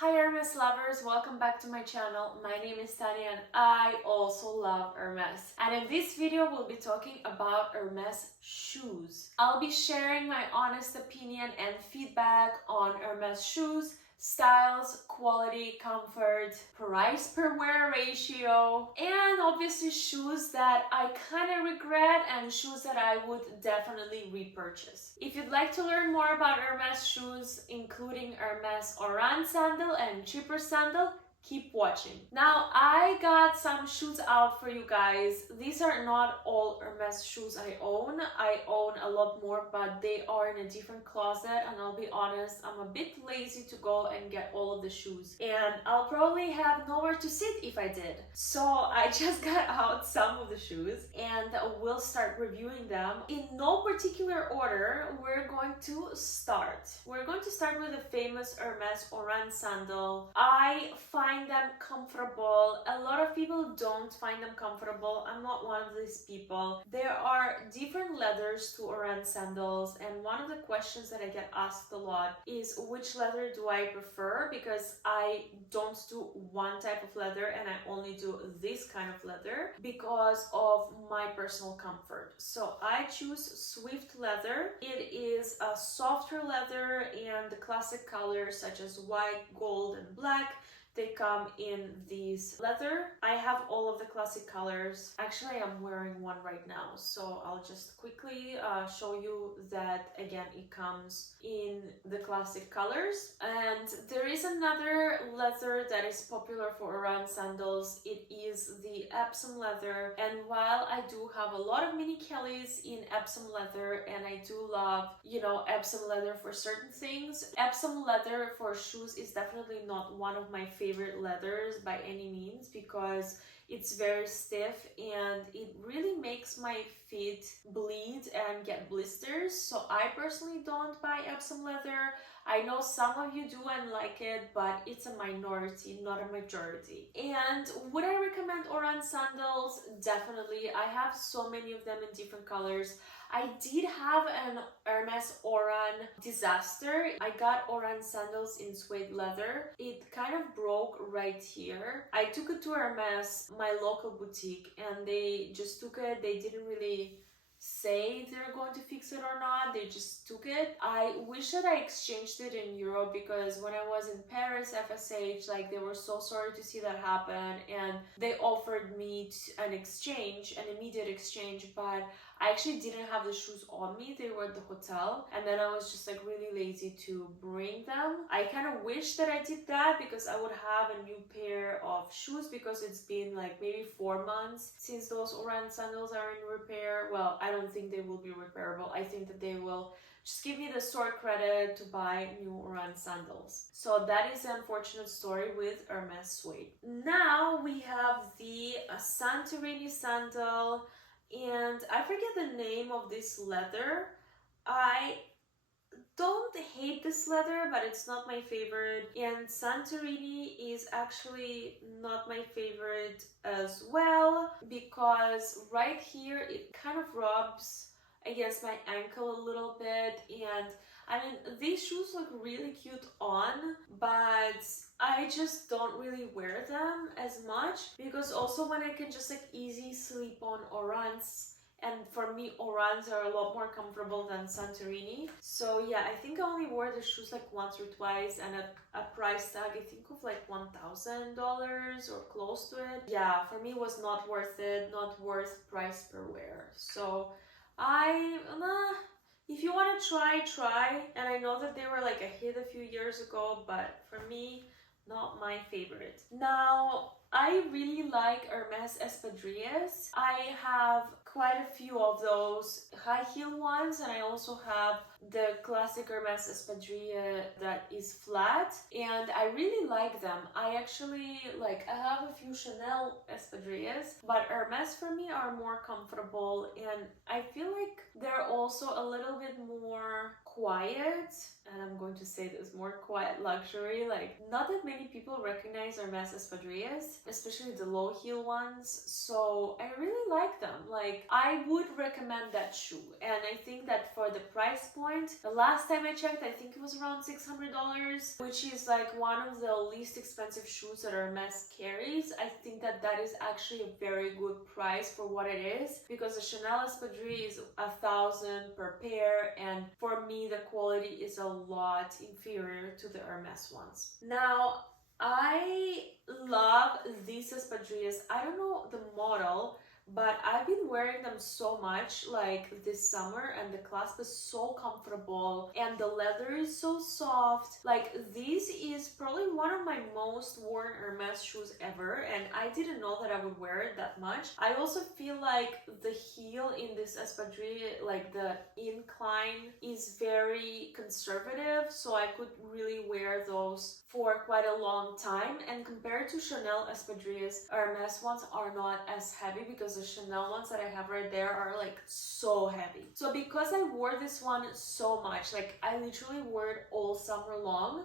Hi Hermes lovers, welcome back to my channel. My name is Tanya and I also love Hermes. And in this video we'll be talking about Hermes shoes. I'll be sharing my honest opinion and feedback on Hermes shoes, styles, quality, comfort, price per wear ratio, and obviously shoes that I kind of regret and shoes that I would definitely repurchase. If you'd like to learn more about Hermes shoes, including Hermes Oran sandal and Chypre sandal, keep watching. Now, I got some shoes out for you guys. These are not all Hermes shoes I own. I own a lot more, but they are in a different closet, and I'll be honest, I'm a bit lazy to go and get all of the shoes, and I'll probably have nowhere to sit if I did. So I just got out some of the shoes and we'll start reviewing them. In no particular order, we're going to start. We're going to start with the famous Hermes Oran sandal. I find them comfortable. A lot of people don't find them comfortable. I'm not one of these people. There are different leathers to Oran sandals, and one of the questions that I get asked a lot is which leather do I prefer, because I don't do one type of leather and I only do this kind of leather because of my personal comfort. So I choose Swift leather. It is a softer leather and the classic colors such as white, gold, and black. They come in these leather. I have all of the classic colors. Actually, I'm wearing one right now, so I'll just quickly show you that again it comes in the classic colors. And there is another leather that is popular for Oran sandals. It is the Epsom leather, and while I do have a lot of mini Kellys in Epsom leather and I do love, Epsom leather for certain things, Epsom leather for shoes is definitely not one of my favorite leathers by any means, because it's very stiff and it really makes my feet bleed and get blisters. So I personally don't buy Epsom leather. I know some of you do and like it, but it's a minority, not a majority. And would I recommend Oran sandals? Definitely. I have so many of them in different colors. I did have an Hermes Oran disaster. I got Oran sandals in suede leather. It kind of broke right here. I took it to Hermes, my local boutique, and they just took it. They didn't really say they're going to fix it or not. They just took it. I wish that I exchanged it in Europe, because when I was in Paris FSH, they were so sorry to see that happen, and they offered me an exchange, an immediate exchange, but I actually didn't have the shoes on me. They were at the hotel, and then I was just really lazy to bring them. I kind of wish that I did that, because I would have a new pair of shoes, because it's been maybe 4 months since those Oran sandals are in repair. Well, I don't think they will be repairable. I think that they will just give me the store credit to buy new Oran sandals. So that is the unfortunate story with Hermes suede. Now we have the Santorini sandal, and I forget the name of this leather. I don't hate this leather, but it's not my favorite, and Santorini is actually not my favorite as well, because right here it kind of rubs against my ankle a little bit. And I mean, these shoes look really cute on, but I just don't really wear them as much, because also when I can just easy sleep on Orans, and for me Orans are a lot more comfortable than Santorini. So yeah, I think I only wore the shoes once or twice, and at a price tag I think of $1,000 or close to it. Yeah, for me it was not worth it, not worth price per wear. So if you want to try. And I know that they were a hit a few years ago, but for me, not my favorite. Now, I really like Hermes Espadrilles. I have quite a few of those high heel ones, and I also have the classic Hermes Espadrille that is flat, and I really like them. I actually I have a few Chanel Espadrilles, but Hermes for me are more comfortable, and I feel they're also a little bit more quiet and I'm going to say this, more quiet luxury. Like, not that many people recognize Hermes Espadrilles, especially the low heel ones, so I really like them. Like, I would recommend that shoe, and I think that for the price point, the last time I checked, I think it was around $600, which is like one of the least expensive shoes that Hermes carries. I think that that is actually a very good price for what it is, because the Chanel Espadrille is 1,000 per pair, and for me the quality is a lot inferior to the Hermes ones. Now, I love these Espadrilles. I don't know the model, but I've been wearing them so much like this summer, and the clasp is so comfortable and the leather is so soft. Like, this is probably one of my most worn Hermes shoes ever, and I didn't know that I would wear it that much. I also feel like the heel in this Espadrille, like the incline, is very conservative, so I could really wear those for quite a long time. And compared to Chanel Espadrilles, Hermes ones are not as heavy, because the Chanel ones that I have right there are like so heavy. So because I wore this one so much, like I literally wore it all summer long,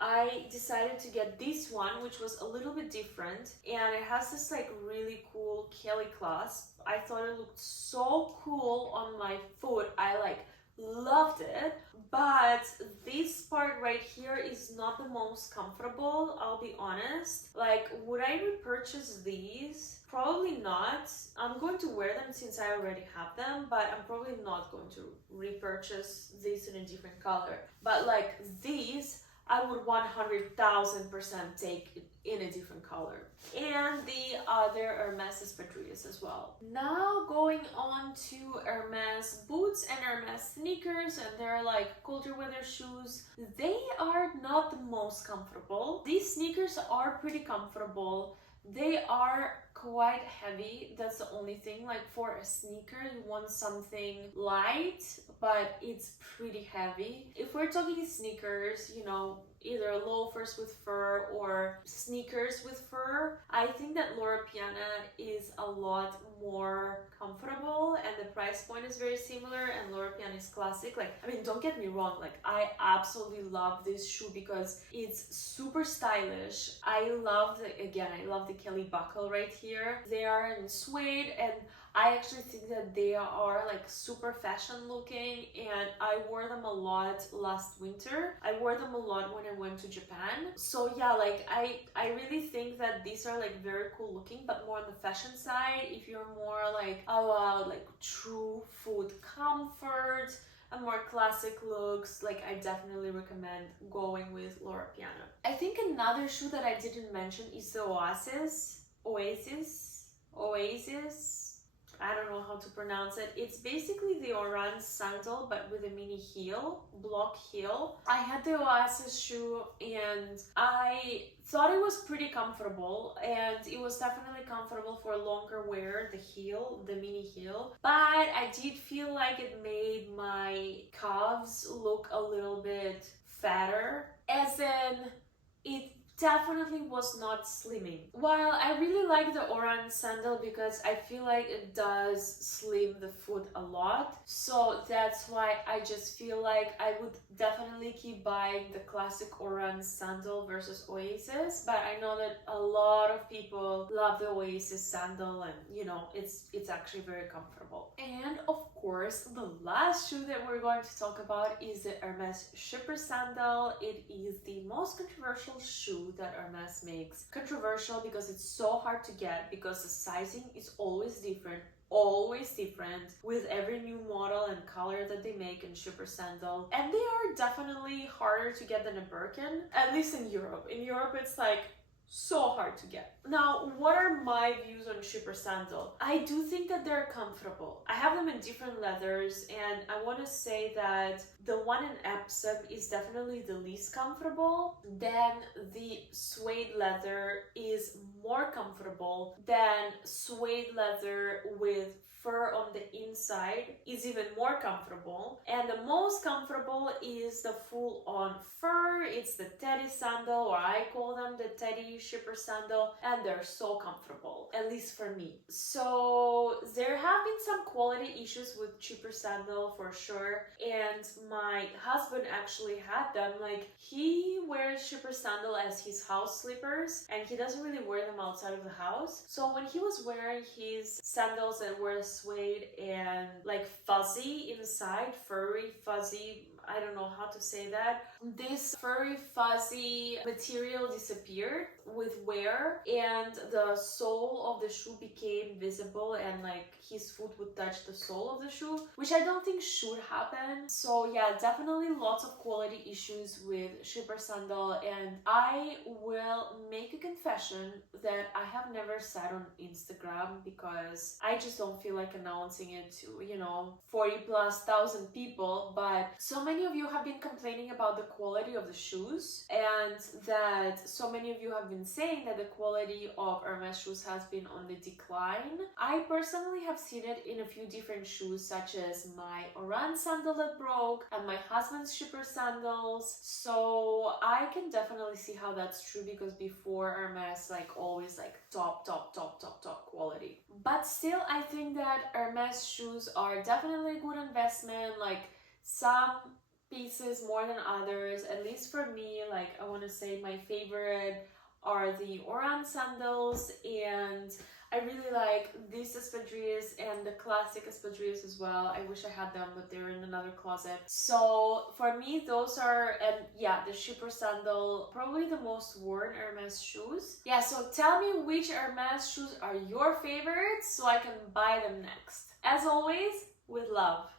I decided to get this one, which was a little bit different, and it has this like really cool Kelly clasp. I thought it looked so cool on my foot. I like loved it, but this part right here is not the most comfortable, I'll be honest. Like, would I repurchase these? Probably not. I'm going to wear them since I already have them, but I'm probably not going to repurchase these in a different color. But like these, I would 100,000% take in a different color. And the other Hermes Espadrilles as well. Now going on to Hermes boots and Hermes sneakers, and they're like colder weather shoes. They are not the most comfortable. These sneakers are pretty comfortable. They are quite heavy, that's the only thing. Like, for a sneaker you want something light, but it's pretty heavy. If we're talking sneakers, you know, either loafers with fur or sneakers with fur, I think that Loro Piana is a lot more comfortable, and the price point is very similar, and Loro Piana is classic. Like, I mean, don't get me wrong, like I absolutely love this shoe because it's super stylish. I love the Kelly buckle right here. They are in suede, and I actually think that they are like super fashion looking, and I wore them a lot last winter. I wore them a lot when I went to Japan. So yeah, like I really think that these are like very cool looking, but more on the fashion side. If you're more like, oh wow, like true foot comfort and more classic looks, like I definitely recommend going with Loro Piana. I think another shoe that I didn't mention is the Oasis. I don't know how to pronounce it. It's basically the Oran sandal, but with a mini heel, block heel. I had the Oasis shoe, and I thought it was pretty comfortable, and it was definitely comfortable for longer wear, the heel, the mini heel. But I did feel like it made my calves look a little bit fatter, as in it definitely was not slimming. While I really like the Oran sandal because I feel like it does slim the foot a lot, so that's why I just feel like I would definitely keep buying the classic Oran sandal versus Oasis. But I know that a lot of people love the Oasis sandal, and you know, it's actually very comfortable. And of course, the last shoe that we're going to talk about is the Hermes Chypre sandal. It is the most controversial shoe that Hermes makes. Controversial because it's so hard to get, because the sizing is always different with every new model and color that they make in Chypre sandal, and they are definitely harder to get than a Birkin, at least in Europe. In Europe it's like so hard to get. Now, what are my views on Chypre sandal? I do think that they're comfortable. I have them in different leathers, and I want to say that the one in Epsom is definitely the least comfortable. Then the suede leather is more comfortable. Then suede leather with fur on the inside is even more comfortable, and the most comfortable is the full-on fur. It's the teddy sandal, or I call them the teddy use Chypre sandal and they're so comfortable, at least for me. So there have been some quality issues with Chypre sandal for sure, and my husband actually had them. Like, he wears Chypre sandal as his house slippers and he doesn't really wear them outside of the house. So when he was wearing his sandals that were suede and like fuzzy inside, furry, fuzzy, I don't know how to say that, this furry fuzzy material disappeared with wear and the sole of the shoe became visible and like his foot would touch the sole of the shoe, which I don't think should happen. So yeah, definitely lots of quality issues with Chypre sandal, and I will make a confession that I have never said on Instagram because I just don't feel like announcing it to, 40,000+ people. But so many of you have been complaining about the quality of the shoes, and that so many of you have been saying that the quality of Hermes shoes has been on the decline. I personally have seen it in a few different shoes, such as my Oran sandal that broke and my husband's Chypre sandals. So I can definitely see how that's true, because before Hermes always top quality. But still, I think that Hermes shoes are definitely a good investment. Like, some pieces more than others, at least for me. I want to say my favorite are the Oran sandals, and I really like these Espadrilles and the classic Espadrilles as well. I wish I had them, but they're in another closet. So for me, those are, and yeah, the Chypre sandal, probably the most worn Hermes shoes. Yeah, so tell me which Hermes shoes are your favorites so I can buy them next. As always, with love.